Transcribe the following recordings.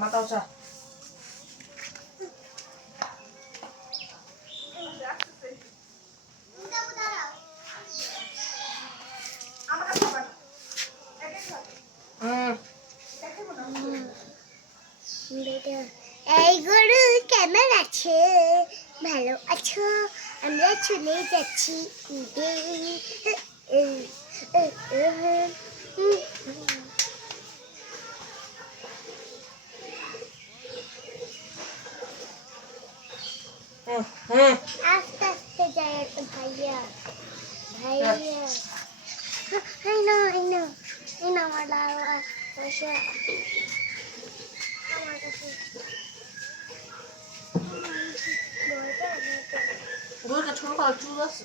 মাথা উঠা এই গরু কেমন আছে? ভালো আছো? আমরা চলে যাচ্ছি আস্তে আস্তে যাই ভাইয়া ভাইয়া I know আমার লাউয়া আচ্ছা আমার কাছে গরুটা ছোট কালো চুল আছে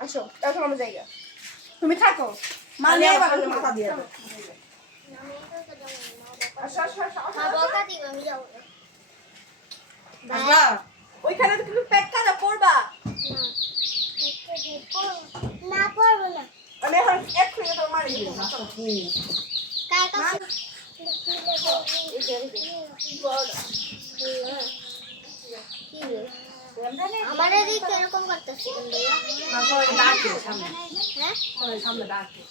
আসো এখন আমরা জায়গা তুমি থাকো মানে মাথা দিয়ে ওইখানে তো কিন্তু প্যাক কাজা করবা না পড়বো না আমি এখন এক্ষুনি তো মারি দিই কার কাছে আমার এদিকে এরকম করতেছি সামনে ডাকে হ্যাঁ সামনে ডাকে